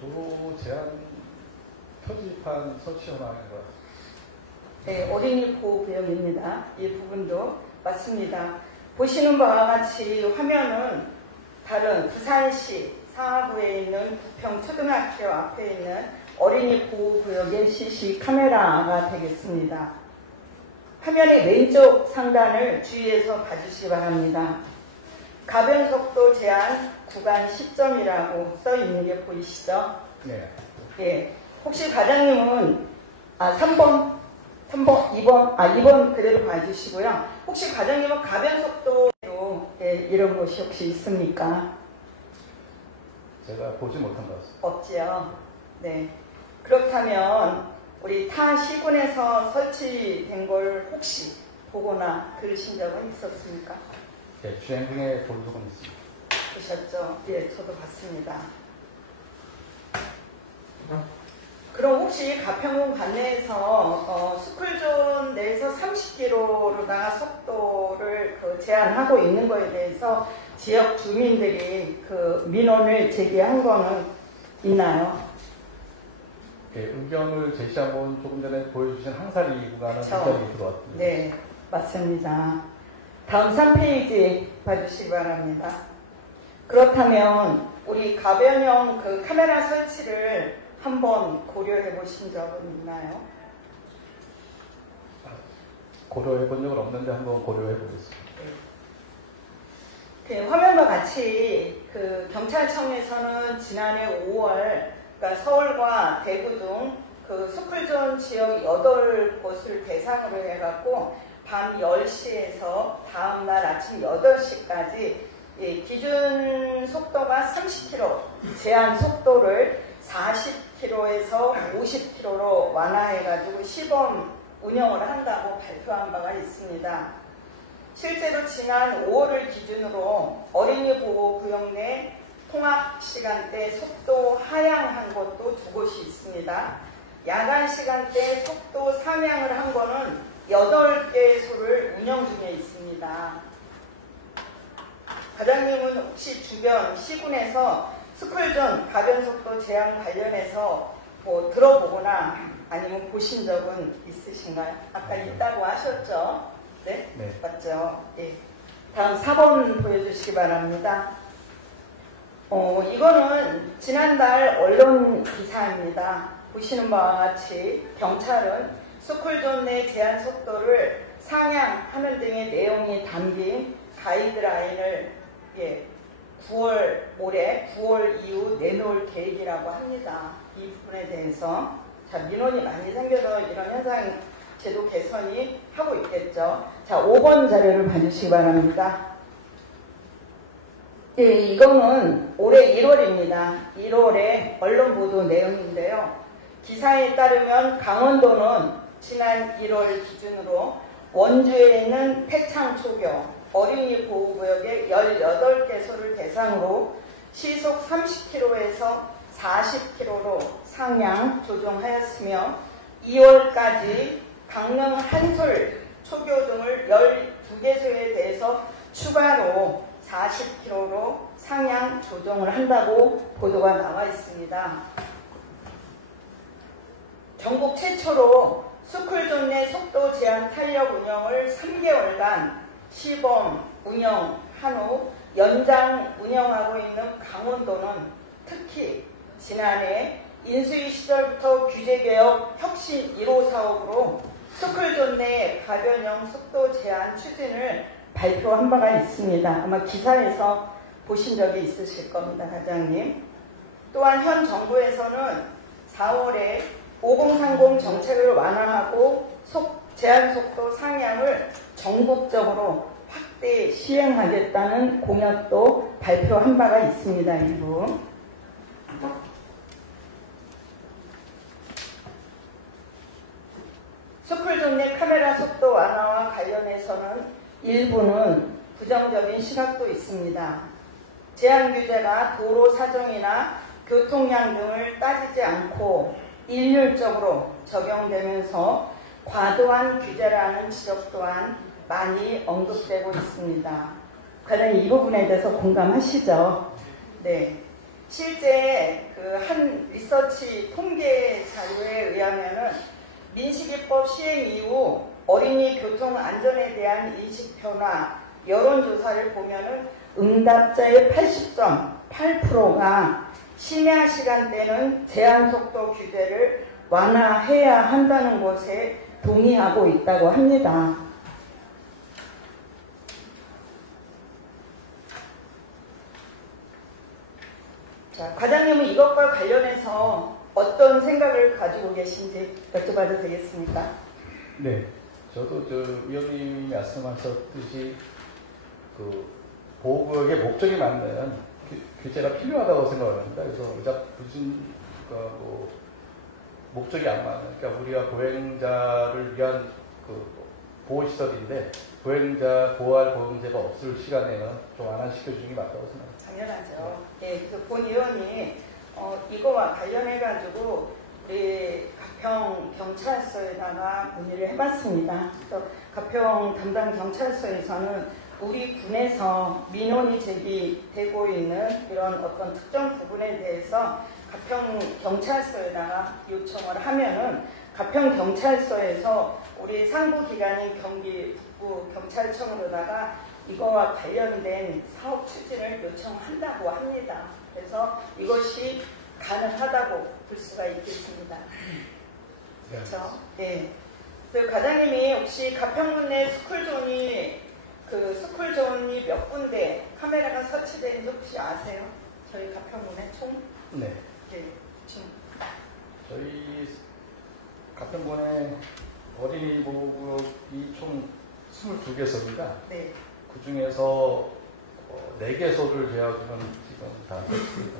도로 제한 표지판 설치 현황인가요? 네, 어린이 보호구역입니다. 이 부분도 맞습니다. 보시는 바와 같이 화면은 다른 부산시 상하구에 있는 부평초등학교 앞에 있는 어린이 보호구역의 CC 카메라가 되겠습니다. 화면의 왼쪽 상단을 주의해서 봐주시기 바랍니다. 가변속도 제한 구간 10점이라고 써 있는 게 보이시죠? 네. 예. 혹시 과장님은 3번, 2번 그대로 봐주시고요. 혹시 과장님은 가변속도로 이런 곳이 혹시 있습니까? 제가 보지 못한 것 같습니다. 없지요. 네. 그렇다면 우리 타 시군에서 설치된 걸 혹시 보거나 들으신 적은 있었습니까? 네, 주행 중에 본 적은 있습니다. 보셨죠? 예, 저도 봤습니다. 그럼 혹시 가평군 관내에서 스쿨존 내에서 30km로다가 속도를 제한하고 있는 거에 대해서 지역 주민들이 민원을 제기한 거는 있나요? 네, 의견을 제시한 건 조금 전에 보여주신 항사리 구간은 의견이 들어왔습니다. 네, 맞습니다. 다음 3페이지 봐주시기 바랍니다. 그렇다면 우리 가변형 카메라 설치를 한번 고려해 보신 적은 있나요? 고려해 본 적은 없는데 한번 고려해 보겠습니다. 네. 화면과 같이 경찰청에서는 지난해 5월 그러니까 서울과 대구 등 스쿨존 지역 8곳을 대상으로 해갖고 밤 10시에서 다음날 아침 8시까지 기준 속도가 30km, 제한 속도를 40km에서 50km로 완화해가지고 시범 운영을 한다고 발표한 바가 있습니다. 실제로 지난 5월을 기준으로 어린이 보호구역 내 통학 시간대 속도 하향한 곳도 2곳이 있습니다. 야간 시간대 속도 상향을 한 거는 8개소를 운영 중에 있습니다. 과장님은 혹시 주변 시군에서 스쿨존 가변속도 제한 관련해서 들어보거나 아니면 보신 적은 있으신가요? 아까 있다고 하셨죠? 네? 네. 맞죠? 예. 다음 4번 보여주시기 바랍니다. 이거는 지난달 언론 기사입니다. 보시는 바와 같이 경찰은 스쿨존 내 제한 속도를 상향하는 등의 내용이 담긴 가이드라인을 올해 9월 이후 내놓을 계획이라고 합니다. 이 부분에 대해서 민원이 많이 생겨서 이런 현상 제도 개선이 하고 있겠죠. 자, 5번 자료를 봐주시기 바랍니다. 예, 이거는 올해 1월입니다. 1월에 언론 보도 내용인데요. 기사에 따르면 강원도는 지난 1월 기준으로 원주에 있는 폐창초교 어린이 보호구역의 18개소를 대상으로 시속 30km에서 40km로 상향 조정하였으며 2월까지 강릉 한솔 초교 등을 12개소에 대해서 추가로 40km로 상향 조정을 한다고 보도가 나와 있습니다. 전국 최초로 스쿨존 내 속도 제한 탄력 운영을 3개월간 시범 운영한 후 연장 운영하고 있는 강원도는 특히 지난해 인수위 시절부터 규제개혁 혁신 1호 사업으로 스쿨존 내 가변형 속도 제한 추진을 발표한 바가 있습니다. 아마 기사에서 보신 적이 있으실 겁니다, 과장님. 또한 현 정부에서는 4월에 5030 정책을 완화하고 제한 속도 상향을 전국적으로 확대 시행하겠다는 공약도 발표한 바가 있습니다. 일부. 스쿨존 내 카메라 속도 완화와 관련해서는 일부는 부정적인 시각도 있습니다. 제한 규제가 도로 사정이나 교통량 등을 따지지 않고 일률적으로 적용되면서 과도한 규제라는 지적 또한 많이 언급되고 있습니다. 과연 이 부분에 대해서 공감하시죠? 네. 실제 그 한 리서치 통계 자료에 의하면은 민식이법 시행 이후 어린이 교통 안전에 대한 인식 변화 여론조사를 보면은 응답자의 80.8%가 심야 시간대는 제한 속도 규제를 완화해야 한다는 것에 동의하고 있다고 합니다. 자, 과장님은 이것과 관련해서 어떤 생각을 가지고 계신지 여쭤봐도 되겠습니까? 네, 저도 위원님이 말씀하셨듯이 그 보호구역의 목적이 맞는 규제가 필요하다고 생각합니다. 그래서 무슨 뭐 목적이 안 맞는, 그러니까 우리가 보행자를 위한 그 보호시설인데 보행자 보호할 보행자가 없을 시간에는 좀 완화시켜주는 게 맞다고 생각합니다. 당연하죠. 예, 그래서 본 의원이 이거와 관련해가지고 우리 가평 경찰서에다가 문의를 해봤습니다. 그래서 가평 담당 경찰서에서는 우리 군에서 민원이 제기되고 있는 이런 어떤 특정 부분에 대해서 가평 경찰서에다가 요청을 하면은 가평 경찰서에서 우리 상부기관인 경기 북부 경찰청으로다가 이거와 관련된 사업 추진을 요청한다고 합니다. 그래서 이것이 가능하다고 볼 수가 있겠습니다. 그렇죠? 네. 그 과장님이 혹시 가평군 내 스쿨존이 몇 군데 카메라가 설치되는지 혹시 아세요? 저희 가평군에 총? 네. 네. 총. 저희 가평군에 어린이 보호구역이 총 22개소입니다. 네. 그 중에서 4개소를 제외하고는 지금 다 설치되어 있습니다.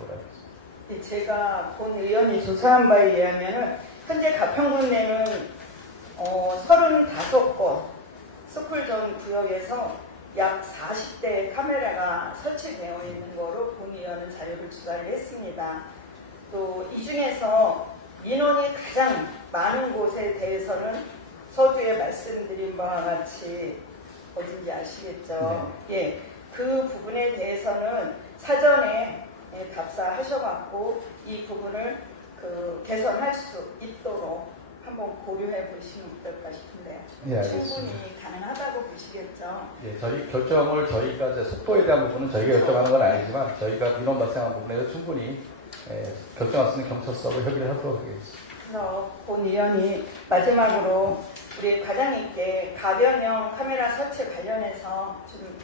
네, 제가 본 의원이 조사한 바에 의하면 현재 가평군 내는 35곳 스쿨존 구역에서 약 40대의 카메라가 설치되어 있는 거로 본 의원은 자료를 조사를 했습니다. 또 이 중에서 민원이 가장 많은 곳에 대해서는 서두에 말씀드린 바와 같이 어딘지 아시겠죠? 네. 예, 그 부분에 대해서는 사전에 답사하셔갖고 이 부분을 개선할 수 있도록 한번 고려해 보시면 어떨까 싶은데요. 네, 충분히 가능하다고 보시겠죠? 예, 저희 결정을 저희가 이제 속도에 대한 부분은 저희가 결정하는 건 아니지만 저희가 민원 발생한 부분에서 충분히 결정할 수 있는 경찰서하고 협의를 하도록 하겠습니다. 그래서 본 의원이 마지막으로 우리 과장님께 가변형 카메라 설치 관련해서 좀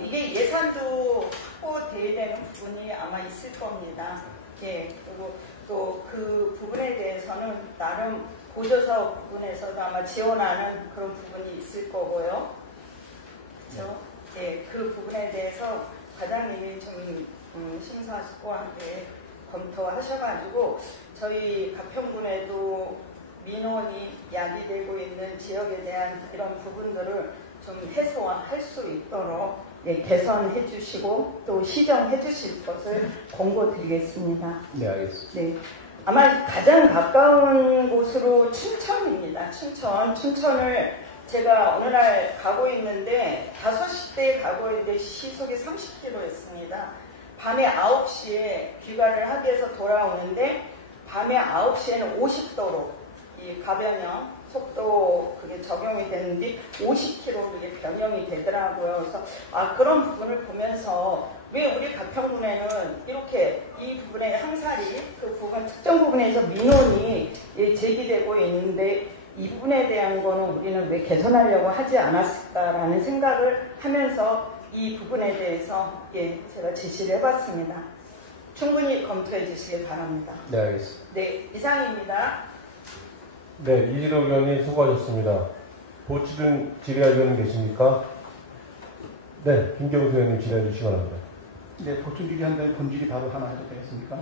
이게 예산도 확보되어야 되는 부분이 아마 있을 겁니다. 예, 그리고 또 그 부분에 대해서는 나름 고조사 부분에서도 아마 지원하는 그런 부분이 있을 거고요. 그렇죠? 예, 그 부분에 대해서 과장님이 좀 심사숙고와 함께 검토하셔가지고 저희 가평군에도 민원이 야기되고 있는 지역에 대한 이런 부분들을 좀 해소할 수 있도록 개선해 주시고 또 시정해 주실 것을 권고드리겠습니다. 네, 알겠습니다. 네. 아마 가장 가까운 곳으로 춘천입니다. 춘천을 제가 어느 날 가고 있는데 5시대에 가고 있는데 시속이 30km였습니다. 밤에 9시에 귀가를 하기 위해서 돌아오는데 밤에 9시에는 50도로 이 가변형 속도 그게 적용이 되는데 50km로 그게 변형이 되더라고요. 그래서 그런 부분을 보면서 왜 우리 가평군에는 이렇게 이 부분에 항살이 그 부분 특정 부분에서 민원이 제기되고 있는데 이 부분에 대한 거는 우리는 왜 개선하려고 하지 않았을까라는 생각을 하면서 이 부분에 대해서 제가 지시를 해봤습니다. 충분히 검토해 주시기 바랍니다. 네, 알겠습니다. 네, 이상입니다. 네, 이진호 의원님 수고하셨습니다. 보충 질의할 의원님 계십니까? 네, 김경수 의원님 질의해 주시기 바랍니다. 네, 보충 질의한다면 본질이 바로 하나 해도 되겠습니까?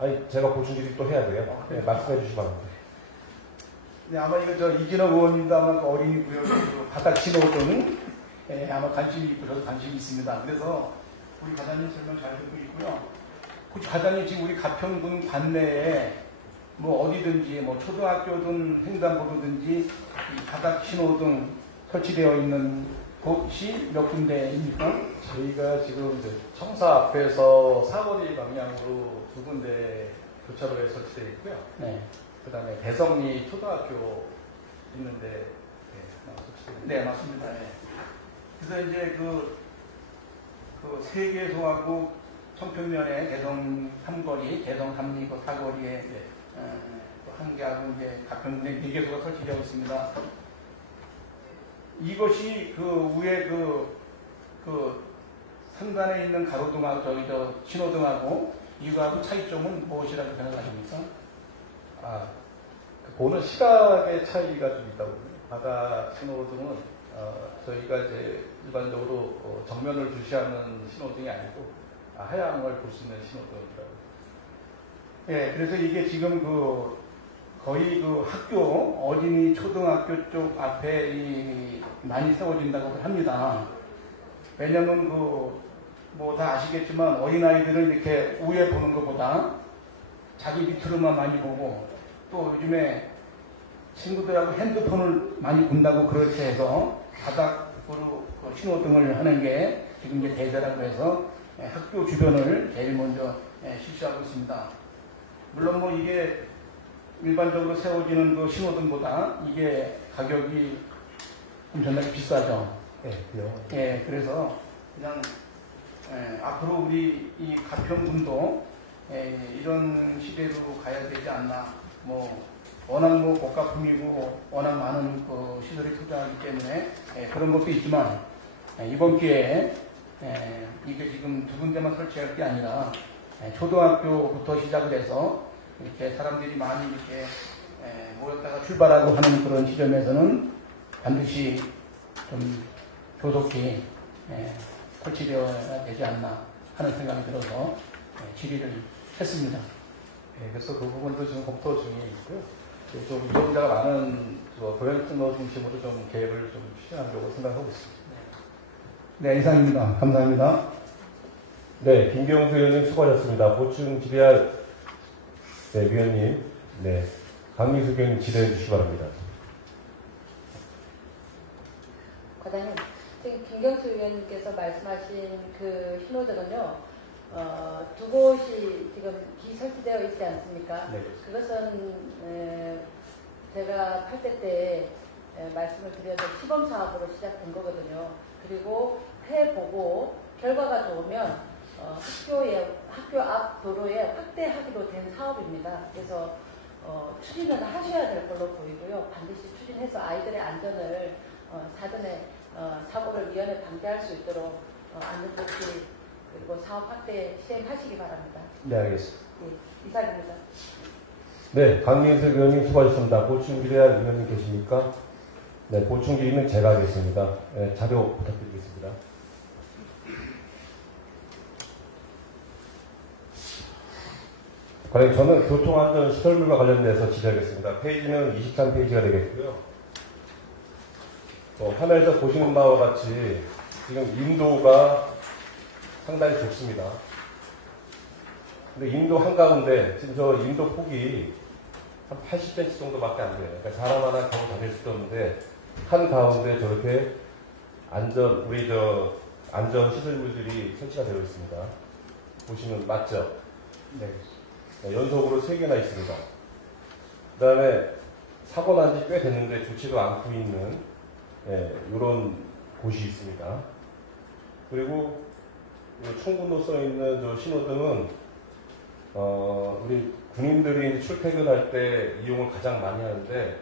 아니, 제가 보충 질의 또 해야 돼요. 네, 말씀해 주시기 바랍니다. 네, 아마 이거 이진호 의원님도 아마 어린이 구역 바닥 신호등 아마 관심이 있고 저도 관심이 있습니다. 그래서 우리 과장님 설명 잘 듣고 있고요. 그 과장님 지금 우리 가평군 관내에 뭐 어디든지 뭐 초등학교든 횡단보도든지 이 바닥 신호등 설치되어 있는 곳이 몇 군데입니까? 저희가 지금 이제 청사 앞에서 사거리 방향으로 두 군데 교차로에 설치되어 있고요. 네. 그 다음에 대성리 초등학교 있는데, 네, 설치되어 있는데. 네, 맞습니다. 네. 그래서 이제 그 세계소하고 청평면에 대성 3거리, 대성 3리, 4거리에 한 개하고 이제 가평 4개소가 설치되어 있습니다. 이것이 그 위에 그 상단에 있는 가로등하고 신호등하고 이거하고 차이점은 무엇이라고 생각하십니까? 보는 시각의 차이가 좀 있다고. 바다 신호등은 저희가 이제 일반적으로 정면을 주시하는 신호등이 아니고 하향을 볼 수 있는 신호등이라고. 예, 그래서 이게 지금 거의 학교 어린이 초등학교 쪽 앞에 많이 세워진다고 합니다. 왜냐면 뭐 다 아시겠지만 어린아이들은 이렇게 위에 보는 것보다 자기 밑으로만 많이 보고 또 요즘에 친구들하고 핸드폰을 많이 본다고 그렇게 해서 바닥으로 신호등을 하는 게 지금 이제 대세라고 해서 학교 주변을 제일 먼저 실시하고 있습니다. 물론 뭐 이게 일반적으로 세워지는 그 신호등보다 이게 가격이 엄청나게 비싸죠. 예, 그래서 그냥 앞으로 우리 이 가평군도 이런 시대로 가야 되지 않나. 워낙 복가품이고 워낙 많은 시설이 투자하기 때문에 그런 것도 있지만 이번 기회에 이게 지금 두 군데만 설치할 게 아니라 초등학교부터 시작을 해서 이렇게 사람들이 많이 이렇게 모였다가 출발하고 하는 그런 시점에서는 반드시 좀 조속히 설치되어야 되지 않나 하는 생각이 들어서 질의를 했습니다. 그래서 그 부분도 지금 검토 중에 있고요. 좀 유전자가 많은 도형증로 중심으로 좀 계획을 좀 추진하려고 생각하고 있습니다. 네, 이상입니다. 감사합니다. 네, 김경수 의원님 수고하셨습니다. 보충 질의할 위원님, 강민수 의원님 질의해 주시기 바랍니다. 과장님, 지금 김경수 의원님께서 말씀하신 그 신호등은요, 두 곳이 지금 비설치되어 있지 않습니까? 네. 그것은 제가 8대 때 말씀을 드려서 시범 사업으로 시작된 거거든요. 그리고 해보고 결과가 좋으면 학교 앞 도로에 확대하기로 된 사업입니다. 그래서 추진을 하셔야 될 걸로 보이고요. 반드시 추진해서 아이들의 안전을 사전에 사고를 미연에 방지할 수 있도록 안전조치 그리고 사업 확대 시행하시기 바랍니다. 네, 알겠습니다. 예, 이상입니다. 네, 강민수 의원님 수고하셨습니다. 보충 질의할 의원님 계십니까? 네, 보충 질의는 제가 하겠습니다. 자료 부탁드리겠습니다. 과연 저는 교통안전시설물과 관련돼서 질의하겠습니다. 페이지는 23페이지가 되겠고요. 화면에서 보시는 바와 같이 지금 인도가 상당히 좁습니다. 근데 인도 한가운데, 지금 저 인도 폭이 한 80cm 정도밖에 안 돼요. 그러니까 사람 하나 겨우 다닐 수도 없는데, 한가운데 저렇게 안전시설물들이 설치가 되어 있습니다. 보시면 맞죠? 네. 연속으로 3개나 있습니다. 그 다음에 사고 난 지 꽤 됐는데 좋지도 않고 있는 이런 곳이 있습니다. 그리고 총군도 써 있는 저 신호등은 우리 군인들이 출퇴근할 때 이용을 가장 많이 하는데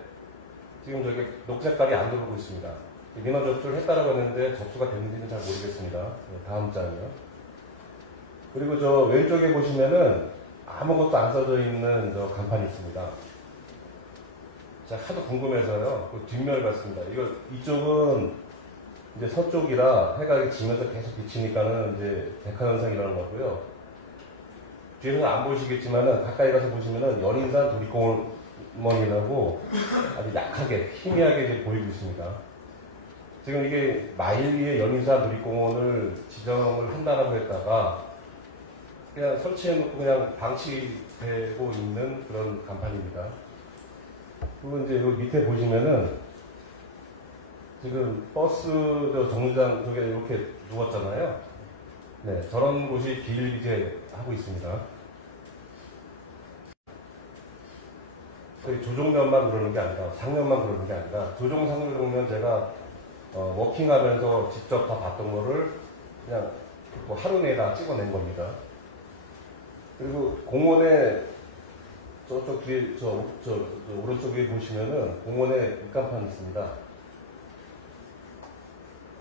지금 저기 녹색깔이 안 들어오고 있습니다. 민원 접수를 했다라고 했는데 접수가 됐는지는 잘 모르겠습니다. 다음 장이요. 그리고 저 왼쪽에 보시면은 아무것도 안 써져 있는 저 간판이 있습니다. 자, 하도 궁금해서요. 그 뒷면을 봤습니다. 이쪽은 이제 서쪽이라 해가 지면서 계속 비치니까는 이제 백화현상이라는 거고요. 뒤에서는 안 보이시겠지만은 가까이 가서 보시면은 연인산 도립공원이라고 아주 약하게, 희미하게 이제 보이고 있습니다. 지금 이게 마일 위에 연인산 도립공원을 지정을 한다라고 했다가 그냥 설치해놓고 그냥 방치되고 있는 그런 간판입니다. 그리고 이제 여기 밑에 보시면은 지금 버스 정류장 쪽에 이렇게 누웠잖아요. 네, 저런 곳이 비일비재하고 있습니다. 저희 조종면만 그러는 게 아니라 상면만 그러는 게 아니라 조종상을 보면 제가 워킹하면서 직접 다 봤던 거를 그냥 뭐 하루 내다 찍어낸 겁니다. 그리고 공원에 저쪽 뒤에 저 오른쪽 위에 보시면은 공원에 입간판이 있습니다.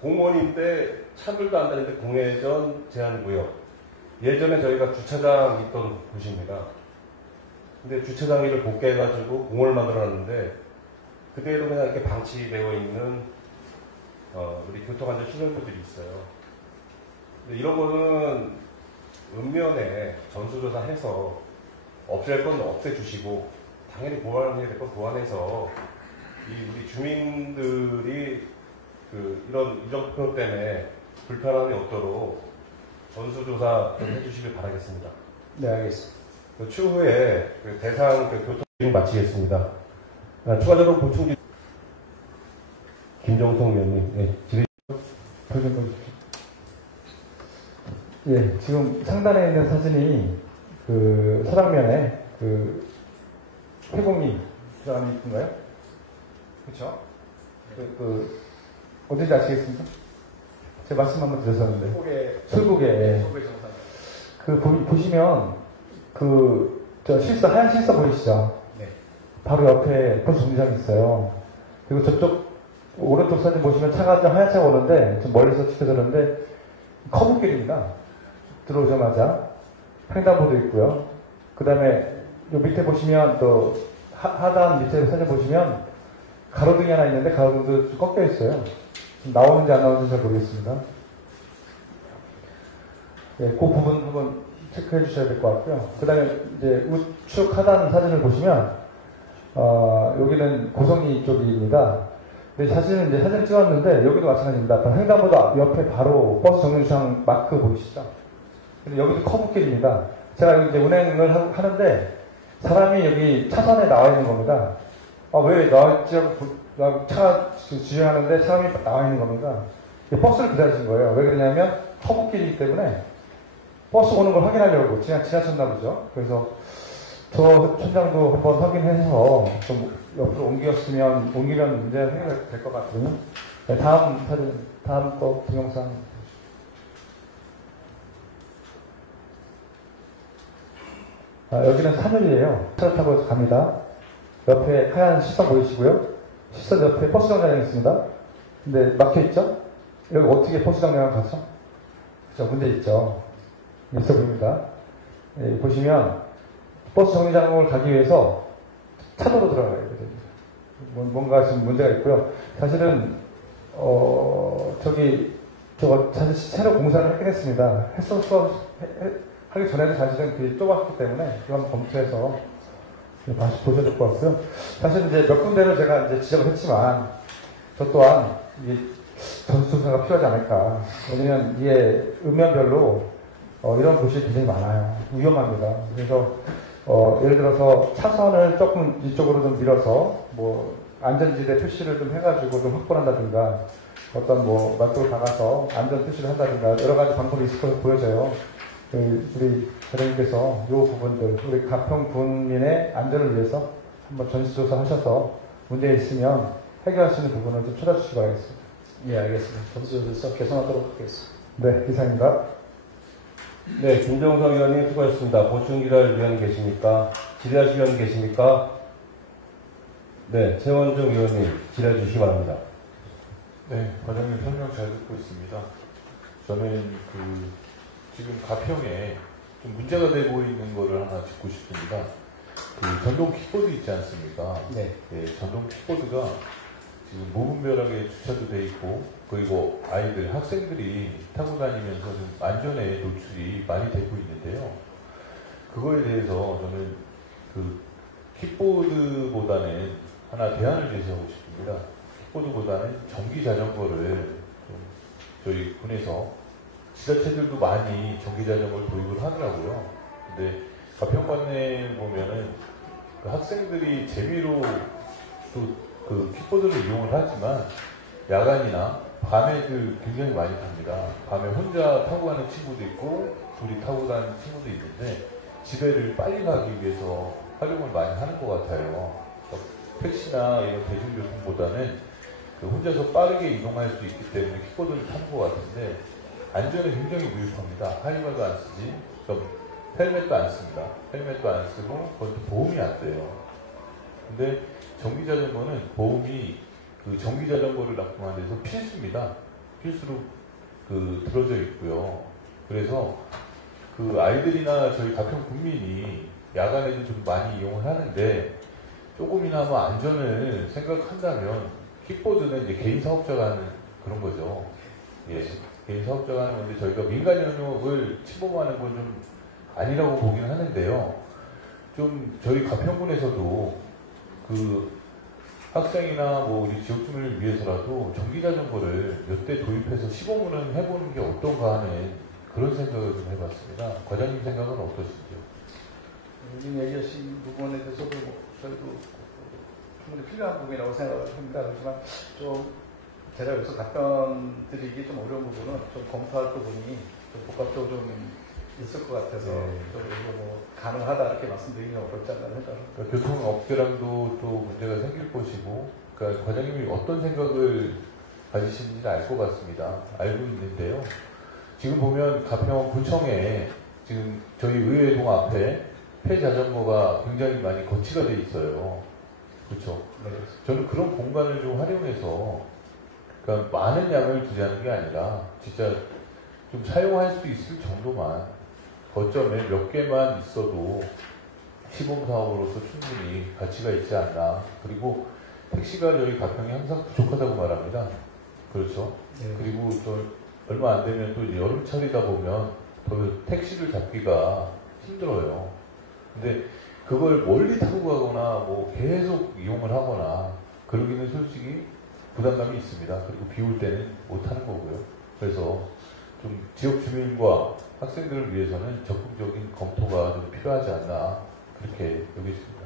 공원인데 차들도 안 다니는데 공회전 제한구역. 예전에 저희가 주차장 있던 곳입니다. 근데 주차장을 복개해가지고 공원을 만들어놨는데 그대로 그냥 이렇게 방치되어 있는 우리 교통안전 시설물들이 있어요. 근데 이런 거는 읍면에 전수조사해서 없앨 건 없애주시고 당연히 보완해야 될 건 보완해서 우리 주민들이 이런 이정표 때문에 불편함이 없도록 전수조사 좀 해주시길 바라겠습니다. 네, 알겠습니다. 추후에 대상 교통을 마치겠습니다. 추가적으로 보충 김정통 의원님, 네, 표정 보십시오. 예, 지금 상단에 있는 사진이 서당면에 태공리 들어가는 입구인가요? 그렇죠? 어딘지 아시겠습니까? 제가 말씀 한번 드렸었는데. 설국에. 보시면, 하얀 실사 보이시죠? 네. 바로 옆에 버스 정류장이 있어요. 그리고 저쪽, 오른쪽 사진 보시면 차가 좀 하얀 차가 오는데, 좀 멀리서 지켜졌는데, 커브길입니다. 들어오자마자. 횡단보도 있고요. 그 다음에, 요 밑에 보시면, 하단 밑에 사진 보시면, 가로등이 하나 있는데, 가로등도 좀 꺾여 있어요. 나오는지 안 나오는지 잘 모르겠습니다. 네, 그 부분 한번 체크해 주셔야 될 것 같고요. 그 다음에 이제 우측 하단 사진을 보시면, 여기는 고성리 쪽입니다. 근데 사진은 이제 사진 찍었는데, 여기도 마찬가지입니다. 횡단보도 옆에 바로 버스 정류장 마크 보이시죠? 근데 여기도 커브길입니다. 제가 여기 이제 운행을 하는데, 사람이 여기 차선에 나와 있는 겁니다. 왜 나왔지 하고 차가 주행하는데 사람이 나와 있는 겁니다. 버스를 기다리신 거예요. 왜 그러냐면 커브길이기 때문에 버스 오는 걸 확인하려고 지나쳤나 보죠. 그래서 저 천장도 한번 확인해서 좀 옆으로 옮기면 문제가 해결될 것 같거든요. 네, 다음 사진, 다음 거 동영상. 여기는 산울이에요. 차를 타고 갑니다. 옆에 하얀 시선 보이시고요. 시선 옆에 버스 정류장이 있습니다. 근데 막혀있죠? 여기 어떻게 버스 정류장 가죠? 그죠? 문제 있죠? 있어 보입니다. 예, 보시면 버스 정류장을 가기 위해서 차도로 들어가야 되거든요. 뭔가 지금 문제가 있고요. 사실은 사실 새로 공사를 하긴 했습니다. 하기 전에도 사실은 그게 좁았기 때문에 그거 한번 검토해서 다시 보셔야 될 것 같고요. 사실 이제 몇 군데를 제가 이제 지적을 했지만, 저 또한 이게 전수조사가 필요하지 않을까. 왜냐면 이게 읍면별로 이런 곳이 굉장히 많아요. 위험합니다. 그래서 예를 들어서 차선을 조금 이쪽으로 좀 밀어서 안전지대 표시를 좀 해가지고 좀 확보한다든가, 어떤 말도로 나가서 안전 표시를 한다든가 여러 가지 방법이 있을 것으로 보여져요. 우리 대령님께서 이 부분들, 우리 가평 군민의 안전을 위해서 한번 전수조사 하셔서 문제 있으면 해결할 수 있는 부분을 좀 찾아주시기 바라겠습니다. 예, 알겠습니다. 전수조사 개선하도록 하겠습니다. 네, 이상입니다. 네, 김정성 의원님 수고하셨습니다. 보충기다릴 위원 계십니까? 질의하실 위원 계십니까? 네, 최원중 의원님 질의해 주시기 바랍니다. 네, 과장님 설명 잘 듣고 있습니다. 저는 지금 가평에 좀 문제가 되고 있는 거를 하나 짚고 싶습니다. 전동 킥보드 있지 않습니까? 네. 네, 전동 킥보드가 지금 무분별하게 주차도 돼 있고, 그리고 아이들, 학생들이 타고 다니면서 좀 안전에 노출이 많이 되고 있는데요. 그거에 대해서 저는 킥보드보다는 하나 대안을 제시하고 싶습니다. 킥보드보다는 전기 자전거를 좀 저희 군에서 지자체들도 많이 전기 자전거를 도입을 하더라고요. 근데 가평관에 보면은 학생들이 재미로 또 킥보드를 이용을 하지만 야간이나 밤에들 굉장히 많이 탑니다. 밤에 혼자 타고 가는 친구도 있고 둘이 타고 가는 친구도 있는데 지배를 빨리 가기 위해서 활용을 많이 하는 것 같아요. 택시나 이런 대중교통보다는 혼자서 빠르게 이동할 수 있기 때문에 킥보드를 타는 것 같은데 안전에 굉장히 무익합니다. 하이말도 안 쓰지, 헬멧도 안 씁니다. 헬멧도 안 쓰고 그것도 보험이 안 돼요. 근데 전기자전거는 보험이 그 전기자전거를 납품하는 데서 필수입니다. 필수로 들어져 있고요. 그래서 아이들이나 저희 가평 국민이 야간에도 좀 많이 이용을 하는데 조금이나마 안전을 생각한다면 킥보드는 이제 개인 사업자가 하는 그런 거죠. 예, 개인 사업자가 하는 건데 저희가 민간 영역을 침범하는 건 좀 아니라고 보긴 하는데요. 좀 저희 가평군에서도 학생이나 우리 지역 주민을 위해서라도 전기자전거를 몇 대 도입해서 시범을 해보는 게 어떤가 하는 그런 생각을 좀 해봤습니다. 과장님 생각은 어떠신지요? 지금 얘기하신 부분에 대해서도 저희도 충분히 필요한 부분이라고 생각을 합니다. 그렇지만 좀 제가 여기서 답변 드리기 좀 어려운 부분은 좀 검토할 부분이 좀 복합적으로 좀 있을 것 같아서 좀 이거 가능하다 이렇게 말씀드리기는 어렵지 않나 생각합니다. 그러니까 교통업계랑도 또 문제가 생길 것이고, 그러니까 과장님이 어떤 생각을 가지시는지 알 것 같습니다. 알고 있는데요. 지금 보면 가평 구청에 지금 저희 의회동 앞에 폐자전거가 굉장히 많이 거치가 돼 있어요. 그렇죠? 네. 저는 그런 공간을 좀 활용해서, 그러니까 많은 양을 두자는 게 아니라 진짜 좀 사용할 수 있을 정도만 거점에 몇 개만 있어도 시범 사업으로서 충분히 가치가 있지 않나. 그리고 택시가 저희 가평이 항상 부족하다고 말합니다. 그렇죠? 네. 그리고 또 얼마 안 되면 또 여름철이다 보면 더 택시를 잡기가 힘들어요. 근데 그걸 멀리 타고 가거나 계속 이용을 하거나 그러기는 솔직히 부담감이 있습니다. 그리고 비 올 때는 못 타는 거고요. 그래서 좀 지역 주민과 학생들을 위해서는 적극적인 검토가 좀 필요하지 않나 그렇게 여기십니다.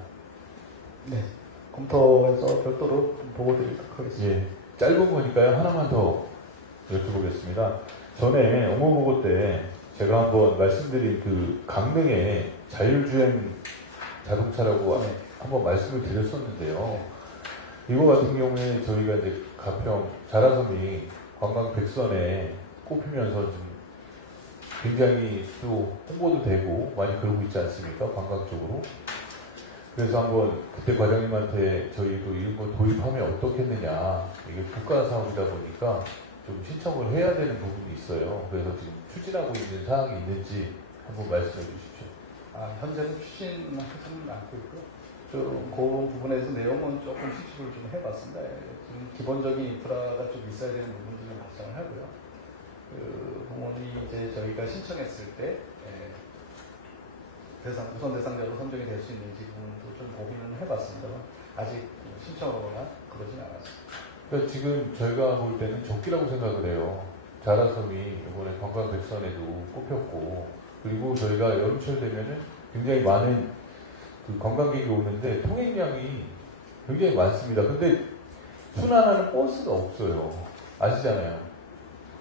네. 검토해서 별도로 보고 드리도록 하겠습니다. 예. 짧은 거니까요. 하나만 더 여쭤보겠습니다. 전에 어머보고 때 제가 한번 말씀드린 강릉의 자율주행 자동차라고 한번 말씀을 드렸었는데요. 이거 같은 경우에 저희가 이제 가평 자라섬이 관광 백선에 꼽히면서 좀 굉장히 또 홍보도 되고 많이 그러고 있지 않습니까? 관광 쪽으로. 그래서 한번 그때 과장님한테 저희도 이거 도입하면 어떻겠느냐. 이게 국가 사업이다 보니까 좀 신청을 해야 되는 부분이 있어요. 그래서 지금 추진하고 있는 사항이 있는지 한번 말씀해 주십시오. 현재는 추진하지는 않고 있고요. 좀 그 부분에서 내용은 조금 수집을 좀 해봤습니다. 지금 기본적인 인프라가 좀 있어야 되는 부분도 좀 발생을 하고요. 부분이 이제 저희가 신청했을 때 우선 대상자로 선정이 될 수 있는지 부분도 좀 고민을 해봤습니다만 아직 신청하거나 그러진 않았습니다. 그러니까 지금 저희가 볼 때는 적기라고 생각을 해요. 자라섬이 이번에 관광 백선에도 꼽혔고, 그리고 저희가 여름철 되면은 굉장히 많은 관광객이 오는데 통행량이 굉장히 많습니다. 근데 순환하는 버스가 없어요. 아시잖아요.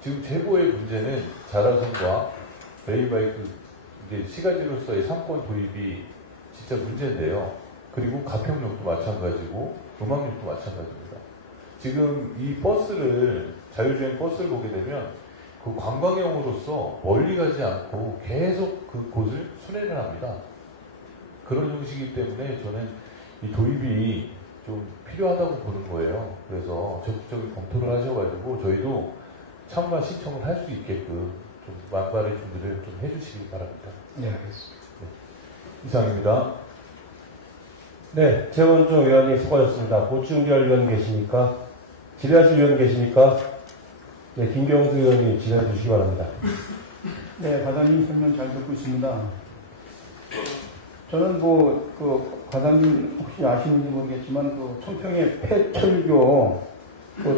지금 제보의 문제는 자라섬과 레일바이크 이제 시가지로서의 상권 도입이 진짜 문제인데요. 그리고 가평역도 마찬가지고 음악역도 마찬가지입니다. 지금 이 버스를 자율주행 버스를 보게 되면 그 관광용으로서 멀리 가지 않고 계속 그 곳을 순회를 합니다. 그런 형식이기 때문에 저는 이 도입이 좀 필요하다고 보는 거예요. 그래서 적극적인 검토를 하셔가지고 저희도 참가 신청을 할 수 있게끔 좀 만발의 준비를 좀 해주시기 바랍니다. 네, 알겠습니다. 네. 이상입니다. 네, 최원종 의원이 수고하셨습니다. 고충결 의원 계십니까? 질의하실 의원 계십니까? 네, 김경수 의원이 질의해 주시기 바랍니다. 네, 과장님 설명 잘 듣고 있습니다. 저는 과장님 혹시 아시는지 모르겠지만 청평의 폐철교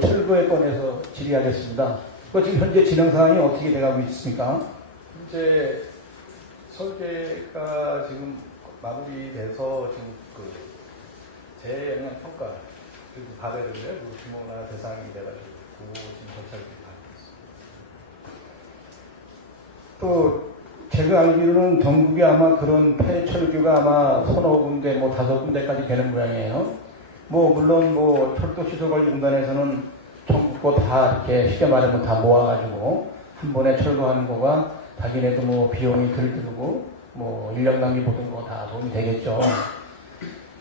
철거에 관해서 질의하겠습니다. 지금 현재 진행 사항이 어떻게 돼가고 있습니까? 현재 설계가 지금 마무리돼서 지금 재영향 평가 그리고 발해를 그리고 규모나 대상이 돼가지고 지금 절차를 다 또 제가 알기로는 전국에 아마 그런 폐철교가 아마 서너 군데, 뭐 5군데까지 되는 모양이에요. 뭐 물론 뭐 철도시설관리공단에서는 전국 거 다 이렇게 쉽게 말하면 다 모아가지고 한 번에 철거하는 거가 자기네도 뭐 비용이 덜 들고 뭐 인력 낭비 모든 거 다 도움이 되겠죠.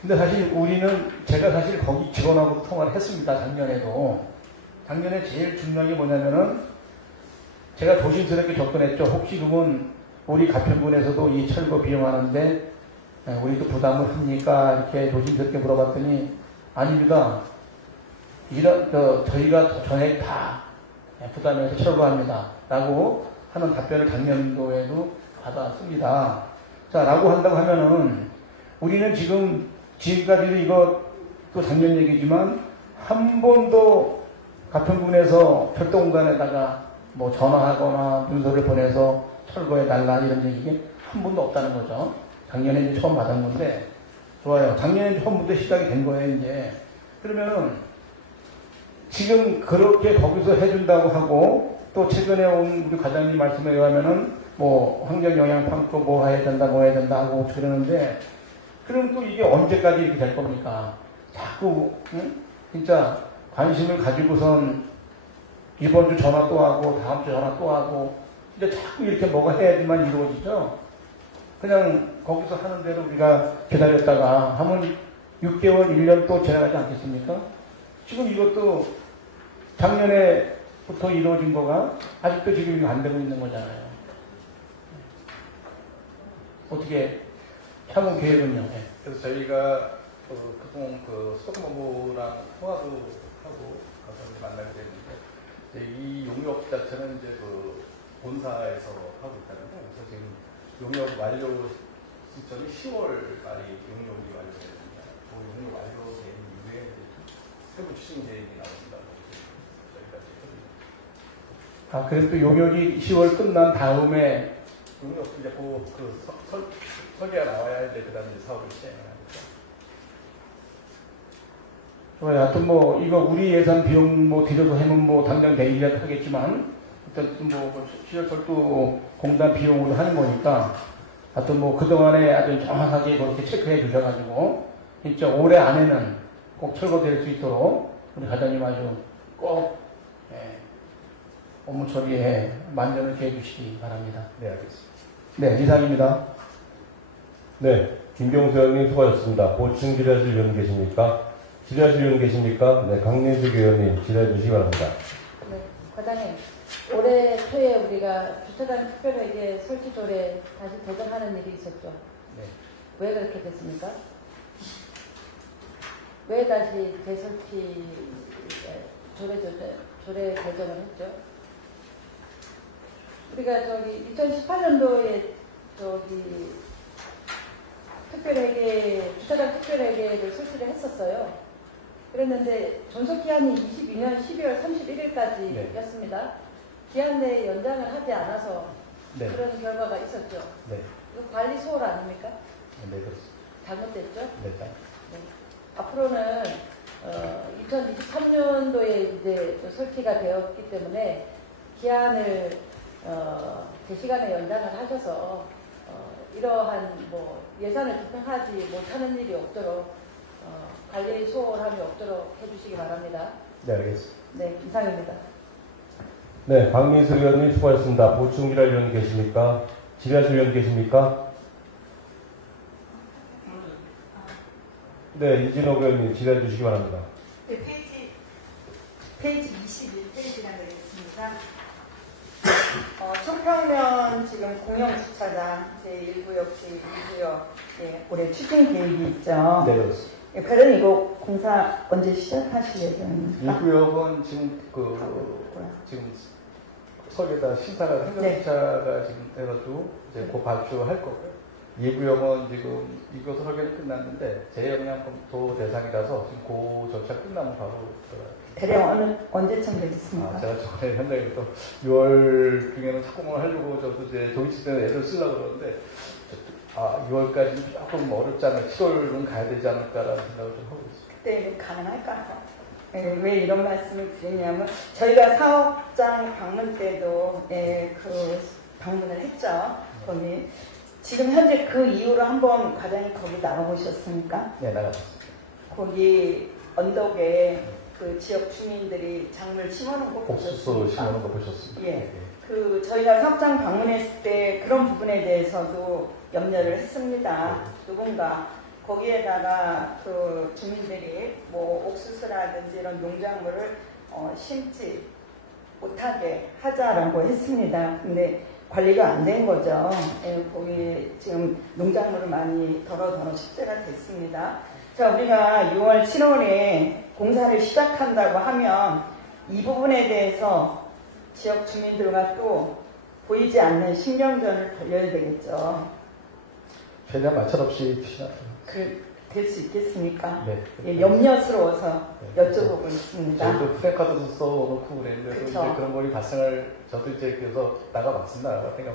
근데 사실 우리는 제가 사실 거기 직원하고 통화를 했습니다. 작년에도. 작년에 제일 중요한 게 뭐냐면은 제가 조심스럽게 접근했죠. 혹시 그러면 우리 가평군에서도 이 철거 비용하는데 우리도 부담을 합니까? 이렇게 조심스럽게 물어봤더니 아닙니다. 저희가 전액 다 부담해서 철거합니다. 라고 하는 답변을 작년도에도 받았습니다. 자, 라고 한다고 하면은 우리는 지금까지도 이거 또 작년 얘기지만 한 번도 가평군에서 철도공단에다가 뭐 전화하거나 문서를 보내서 철거해달라 이런 얘기 한 번도 없다는 거죠. 작년에 이제 처음 받은 건데, 좋아요. 작년에 처음부터 시작이 된 거예요, 이제. 그러면은, 지금 그렇게 거기서 해준다고 하고, 또 최근에 온 우리 과장님 말씀에 의하면은, 뭐, 환경영향평가 뭐 해야 된다, 뭐 해야 된다 하고 그러는데, 그럼 또 이게 언제까지 이렇게 될 겁니까? 자꾸, 응? 진짜 관심을 가지고선 이번 주 전화 또 하고, 다음 주 전화 또 하고, 진짜 자꾸 이렇게 뭐가 해야지만 이루어지죠? 그냥 거기서 하는 대로 우리가 기다렸다가 하면 6개월, 1년 또 지나가지 않겠습니까? 지금 이것도 작년에부터 이루어진 거가 아직도 지금 안 되고 있는 거잖아요. 어떻게 향후 계획은요? 네. 그래서 저희가 그동안 수도권본부랑 통화도 하고 가서 만나게 됐는데 이 용역 자체는 이제 본사에서 하고 있다는데 그래서 지금 용역 완료 시점이 10월 말이 용역이 완료됩니다. 그 용역 완료된 이후에 세부 추진 계획이 나온다고 저희가 지금. 아, 그래서 또 용역이 10월 끝난 다음에 용역 이제 설계가 나와야 이제 그다음에 사업을 시행을 합니다. 좋아요. 하여튼 뭐 이거 우리 예산 비용 뭐 들여서 하면 뭐 당장 내일이라도 하겠지만 일단 뭐 시설철도 공단 비용으로 하는 거니까 하여튼 뭐 그동안에 아주 정확하게 그렇게 체크해 주셔가지고 진짜 올해 안에는 꼭 철거될 수 있도록 우리 과장님 아주 꼭 업무 처리에 만전을 기해 주시기 바랍니다. 네, 알겠습니다. 네, 이상입니다. 네, 김경수 의원님 수고하셨습니다. 보충 질의하실 의원 계십니까? 질의하실 의원 계십니까? 네, 강민숙 의원님 질의해 주시기 바랍니다. 네, 과장님. 올해 초에 우리가 주차장 특별회계 설치 조례 다시 개정하는 일이 있었죠. 네. 왜 그렇게 됐습니까? 왜 다시 재설치 조례 개정을 했죠? 우리가 2018년도에 주차장 특별회계를 설치를 했었어요. 그랬는데 존속기한이 22년 12월 31일까지였습니다. 기한 내에 연장을 하지 않아서 네. 그런 결과가 있었죠. 네. 이거 관리 소홀 아닙니까? 네, 그렇습니다. 잘못됐죠? 네, 네. 앞으로는 2023년도에 이제 설치가 되었기 때문에 기한을 제 시간에 연장을 하셔서 이러한 뭐 예산을 집행하지 못하는 일이 없도록 관리 소홀함이 없도록 해주시기 바랍니다. 네, 알겠습니다. 네, 이상입니다. 네, 박민수 의원님 수고하셨습니다. 보충 질의할 의원 계십니까? 질의하실 의원 계십니까? 네, 이진호 의원님 질의해 주시기 바랍니다. 네, 페이지 21페이지나 되겠습니다. 청평면 지금 공영주차장 제1구역, 제2구역 올해 추진 계획이 있죠. 네, 그렇습니다. 과장님 이거 공사 언제 시작하실 예정입니까? 1구역은 지금 지금 서울에다 심사가 행정심사가 지금 해가지고 이제 곧 발주할 거고요. 2구역은 지금 이거 설계는 끝났는데 재영향 검토 대상이라서 지금 그 절차 끝나면 바로 들어가요. 대략 언제쯤 되겠습니까? 제가 저번에 현장에 또 6월 중에는 착공을 하려고 저도 이제 조기치 때문에 애를 쓰려고 그러는데 6월까지는 조금 어렵지 않을까, 7월은 가야 되지 않을까라는 생각을 좀 하고 있습니다. 그때 가능할까요? 왜 이런 말씀을 드리냐면 저희가 사업장 방문 때도 그 방문을 했죠. 거기 지금 현재 그 이후로 한번 과장님 거기 나가보셨습니까? 네, 나가봤습니다. 거기 언덕에 그 지역 주민들이 작물 심어놓은 거 옥수수 보셨습니까? 심어놓은 거 보셨습니까? 예. 그 저희가 사업장 방문했을 때 그런 부분에 대해서도 염려를 했습니다. 누군가 거기에다가 그 주민들이 뭐 옥수수라든지 이런 농작물을 심지 못하게 하자라고 했습니다. 근데 관리가 안 된 거죠. 예, 거기 지금 농작물을 많이 덜어 식재가 됐습니다. 자, 우리가 6월, 7월에 공사를 시작한다고 하면 이 부분에 대해서 지역 주민들과 또 보이지 않는 신경전을 벌여야 되겠죠. 최대한 마찰없이 될 수 있겠습니까? 네. 예, 염려스러워서 네. 여쭤보고 있습니다. 저희도 플래카드도 써놓고 그랬는데 그쵸. 이제 그런 거이 발생을 저도 이제 그래서 나가봤습니다. 그러니까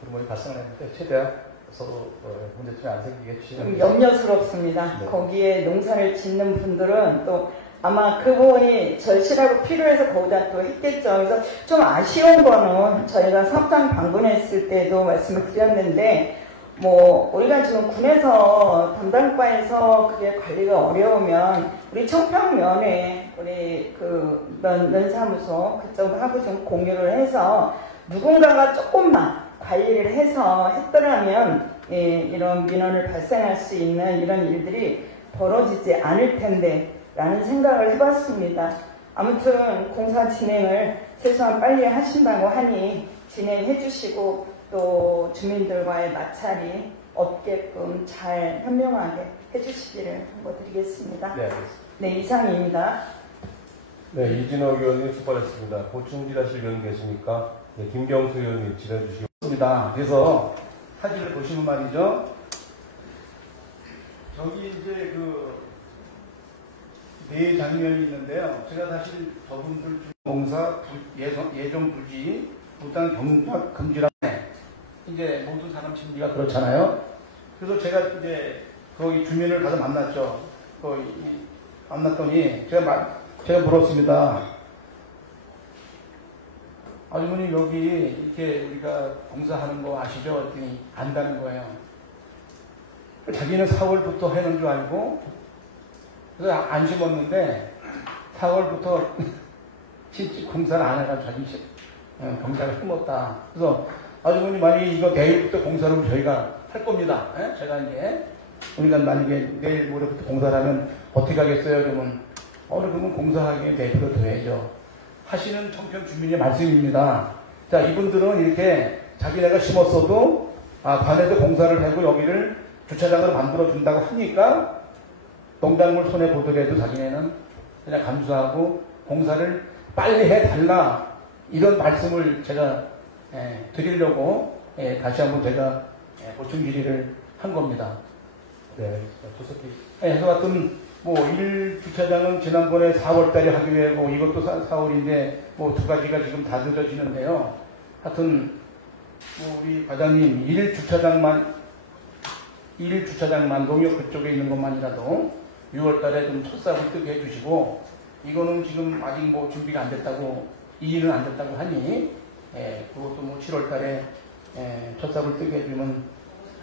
그런 거이 발생을 했는데 최대한 서로 문제점이 안 생기게 좀 주시면 염려스럽습니다. 네. 거기에 농사를 짓는 분들은 또 아마 그 부분이 절실하고 필요해서 거기다 또 했겠죠. 그래서 좀 아쉬운 거는 저희가 사업장 방문했을 때도 말씀을 드렸는데 뭐 우리가 지금 군에서 담당과에서 그게 관리가 어려우면 우리 청평면에 우리 그 면사무소 그쪽하고 좀 공유를 해서 누군가가 조금만 관리를 해서 했더라면 이런 민원을 발생할 수 있는 이런 일들이 벌어지지 않을 텐데 라는 생각을 해봤습니다. 아무튼 공사 진행을 최소한 빨리 하신다고 하니 진행해 주시고 또 주민들과의 마찰이 없게끔 잘 현명하게 해주시기를 부탁드리겠습니다. 네, 알겠습니다. 네, 이상입니다. 네, 이진호 의원님 수고하셨습니다. 보충질하실 의원 계십니까? 네, 김경수 의원님 질의주시고. 있습니다. 그래서 사진을 보시면 말이죠. 저기 이제 네 장면이 있는데요. 제가 사실 저분들 공사 예정 부지 부당 경작 금지라고 이제 모든 사람 심리가 그렇잖아요. 그래서 제가 이제 거기 주민을 가서 만났죠. 거기 만났더니 제가 물었습니다. 아주머니 여기 이렇게 우리가 공사하는 거 아시죠? 그랬더니 안다는 거예요. 자기는 4월부터 해놓은 줄 알고 그래서 안 심었는데 4월부터 공사를 안 해가지고 자기 경작을 심었다. 그래서 아주머니 만약에 이거 내일부터 공사를 저희가 할 겁니다. 예? 제가 이제 우리가 만약에 내일 모레부터 공사를 하면 어떻게 하겠어요? 그러면 그러면 공사하기에 내일부터 둬야죠. 하시는 청평 주민의 말씀입니다. 자, 이분들은 이렇게 자기네가 심었어도 관에서 공사를 하고 여기를 주차장으로 만들어 준다고 하니까 농작물 손해 보더라도 자기네는 그냥 감수하고 공사를 빨리 해달라 이런 말씀을 제가 드리려고 다시 한번 제가 보충 질의를 한 겁니다. 네, 조석기. 그래서 하여튼 뭐 1주차장은 지난번에 4월달에 하기로 하고 이것도 4월인데 뭐 두 가지가 지금 다 늦어지는데요. 하여튼 뭐 우리 과장님 1주차장만 농협 그쪽에 있는 것만이라도 6월달에 좀 첫삽을 뜨게 해주시고 이거는 지금 아직 뭐 준비가 안 됐다고 이의는 안 됐다고 하니 그것도 뭐 7월달에 첫삽을 뜨게 해주면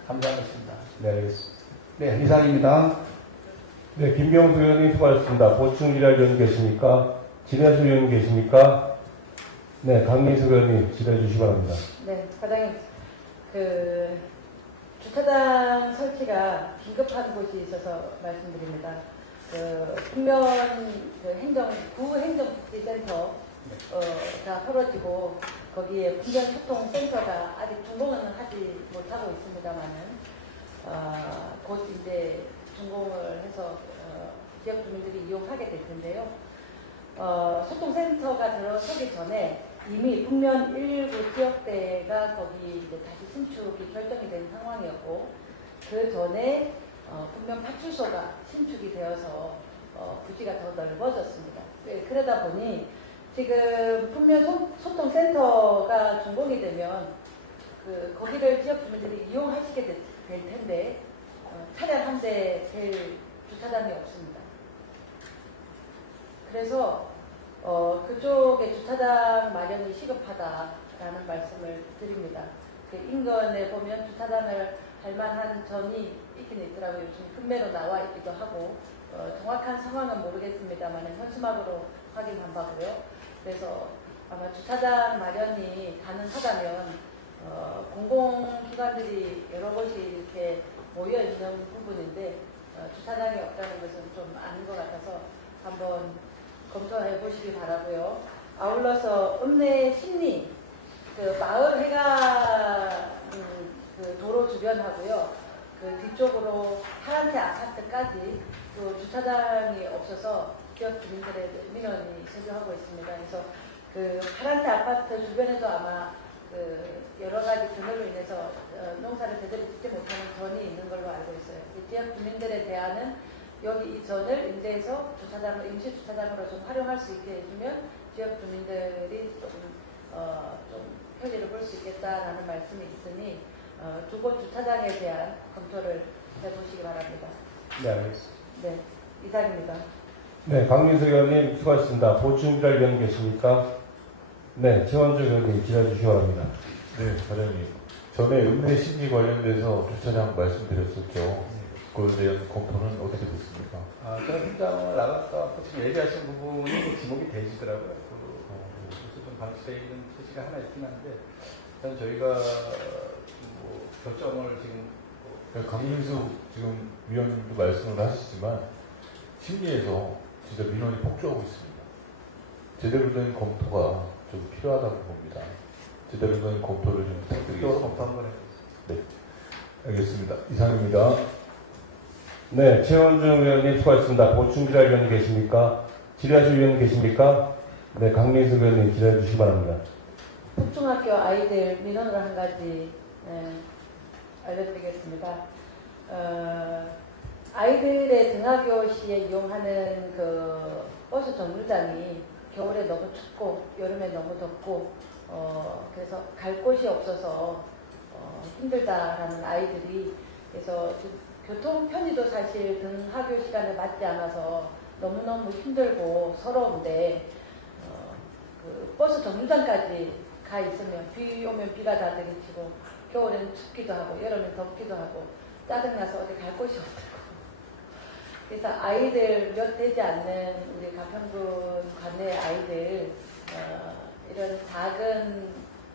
감사하겠습니다. 네, 알겠습니다. 네, 이상입니다. 네, 김경수 의원님 수고하셨습니다. 보충질의할 의원 계십니까? 질의하실 의원 계십니까? 네, 강민수 의원님 질의해 주시기 바랍니다. 네, 과장님, 주차장 설치가 긴급한 곳이 있어서 말씀드립니다. 풍면 구행정복지센터가 벌어지고 거기에 풍면소통센터가 아직 준공은 하지 못하고 있습니다만은 곧 이제 준공을 해서 지역 주민들이 이용하게 될 텐데요. 소통센터가 들어서기 전에 이미 풍면 119 지역대가 거기 이제 다시 신축이 결정이 된 상황이었고 그 전에 풍면 파출소가 신축이 되어서 부지가 더 넓어졌습니다. 그러다 보니 지금 풍면 소통센터가 준공이 되면 거기를 지역 주민들이 이용하시게 될 텐데 차량 한 대 될 주차장이 없습니다. 그래서 그쪽에 주차장 마련이 시급하다라는 말씀을 드립니다. 그 인근에 보면 주차장을 할 만한 전이 있긴 있더라고요. 요즘 금매로 나와 있기도 하고 정확한 상황은 모르겠습니다만 현수막으로 확인한 바고요. 그래서 아마 주차장 마련이 가능하다면 공공기관들이 여러 곳이 이렇게 모여 있는 부분인데 주차장이 없다는 것은 좀 아닌 것 같아서 한번 검토해 보시기 바라고요. 아울러서 읍내 심리, 그 마을 해가 그 도로 주변하고요. 그 뒤쪽으로 파란새 아파트까지 또 주차장이 없어서 지역 주민들의 민원이 제기하고 있습니다. 그래서 그 파란새 아파트 주변에도 아마 그 여러 가지 분열로 인해서 농사를 제대로 짓지 못하는 전이 있는 걸로 알고 있어요. 지역 주민들의 대안은 여기 이 전을 임대해서 주차장을 임시 주차장으로 좀 활용할 수 있게 해주면 지역 주민들이 좀 편의를 볼 수 있겠다라는 말씀이 있으니 두 곳 주차장에 대한 검토를 해보시기 바랍니다. 네, 알겠습니다. 네, 이상입니다. 네, 강민석 의원님 수고하셨습니다. 보충질할 의원 계십니까? 네, 최원주 의원님 질의해 주시기 바랍니다. 네, 과장님. 전에 읍내 심리 관련돼서 주차장 말씀드렸었죠. 그거에 대한 검토는 어떻게 됐습니까? 제가 현장을 나갔다 지금 얘기하신 부분이 지목이 되시더라고요. 그래서 좀 방치되어 있는 표시가 하나 있긴 한데, 일단 저희가 뭐 결정을 지금 강민수 지금 위원님도 말씀을 하시지만 심리에서 진짜 민원이 폭주하고 있습니다. 제대로 된 검토가 좀 필요하다고 봅니다. 제대로 된 검토를 좀 부탁드리겠습니다. 검토 한번 해주세요. 네, 알겠습니다. 이상입니다. 네, 최원중 의원님 수고하셨습니다. 보충질할 의원 계십니까? 질의하실 의원 계십니까? 네, 강민석 의원님 질의해 주시기 바랍니다. 북중학교 아이들 민원을 한 가지 알려드리겠습니다. 아이들의 등하교 시에 이용하는 그 버스 정류장이 겨울에 너무 춥고 여름에 너무 덥고 그래서 갈 곳이 없어서 힘들다라는 아이들이, 그래서 교통 편의도 사실 등하교 시간에 맞지 않아서 너무너무 힘들고 서러운데 그 버스 정류장까지 가 있으면 비 오면 비가 다 들이치고 겨울에는 춥기도 하고 여름엔 덥기도 하고 짜증나서 어디 갈 곳이 없다고. 그래서 아이들 몇 되지 않는 우리 가평군 관내 아이들 이런 작은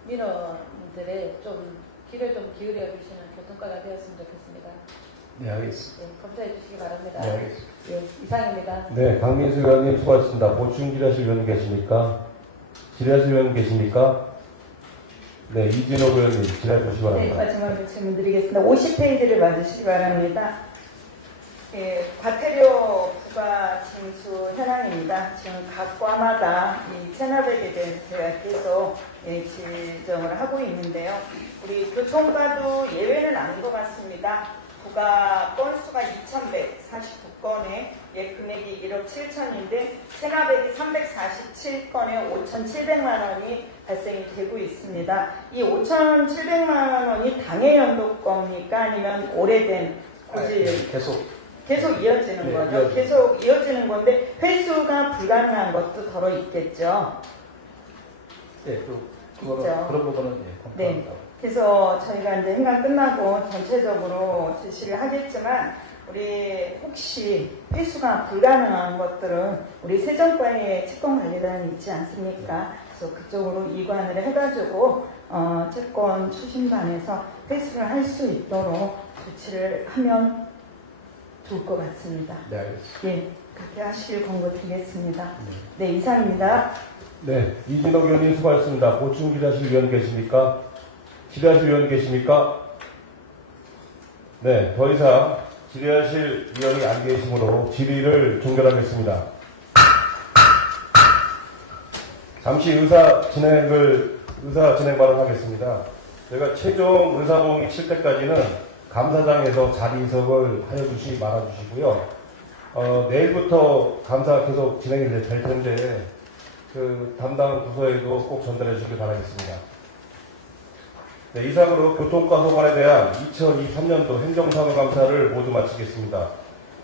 민원들에 좀 귀를 좀 기울여 주시는 교통과가 되었으면 좋겠습니다. 네, 알겠습니다. 네, 검토해 주시기 바랍니다. 네, 알겠습니다. 네, 이상입니다. 네, 강민수 의원님 수고하셨습니다. 보충 질의하실 의원 계십니까? 질의하실 의원 계십니까? 네, 이진호 의원님 질의해 주시기 네, 바랍니다. 마지막으로 질문 드리겠습니다. 50페이지를 봐주시기 바랍니다. 예, 과태료 부과 징수 현황입니다. 지금 각 과마다 이 체납액에 대해서 제가 계속 지정을 하고 있는데요. 우리 교통과도 예외는 아닌 것 같습니다. 부가 건수가 2,149건에 금액이 1억 7천인데 체납액이 347건에 5,700만 원이 발생이 되고 있습니다. 이 5,700만 원이 당해 연도 겁니까? 아니면 오래된 고질? 계속 이어지는 네, 거죠. 이어지는. 계속 이어지는 건데 회수가 불가능한 것도 더러 있겠죠. 네, 있죠. 그런 부분은 검토한다고. 그래서 저희가 이제 행간 끝나고 전체적으로 지시를 하겠지만 우리 혹시 회수가 불가능한 것들은 우리 세정과에 채권관리단이 있지 않습니까? 그래서 그쪽으로 이관을 해가지고 채권 추심반에서 회수를 할 수 있도록 조치를 하면 좋을 것 같습니다. 네, 알겠습니다. 예, 그렇게 하시길 권고드리겠습니다. 네, 이상입니다. 네, 이진호 의원님 수고하셨습니다. 보충 질의하실 의원 계십니까? 질의하실 의원 계십니까? 네, 더 이상 질의하실 의원이 안 계시므로 질의를 종결하겠습니다. 잠시 의사 진행 발언하겠습니다. 저희가 최종 의사봉이 칠 때까지는 감사장에서 자리 이석을 하여 주시기 말아주시고요. 내일부터 감사 계속 진행이 될 텐데, 그 담당 부서에도 꼭 전달해 주시기 바라겠습니다. 네, 이상으로 교통과 소관에 대한 2023년도 행정사무감사를 모두 마치겠습니다.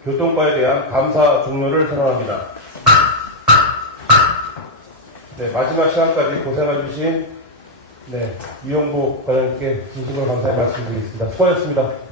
교통과에 대한 감사 종료를 선언합니다. 네, 마지막 시간까지 고생해주신 네, 유영복 과장님께 진심으로 감사의 말씀드리겠습니다. 수고하셨습니다.